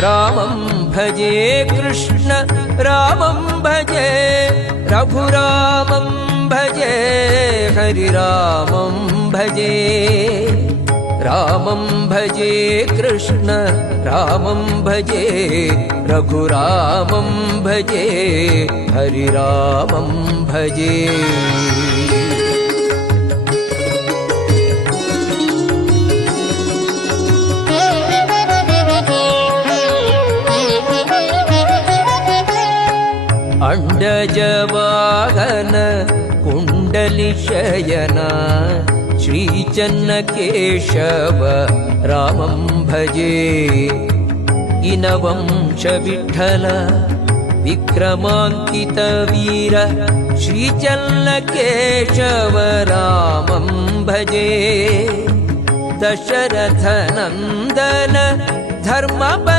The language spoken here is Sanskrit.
रामं भजे कृष्ण रामं भजे रघुरामं भजे हरिरामं भजे। रामं भजे कृष्ण रामं भजे रघुरामं भजे हरिरामं भजे अण्डजवाहन कुण्डलिशयन श्रीचन्नकेशव रामं भजे। इनवंशविठ्ठल विक्रमाङ्कितवीर श्रीचन्नकेशव रामं भजे। दशरथनन्दन धर्मपरि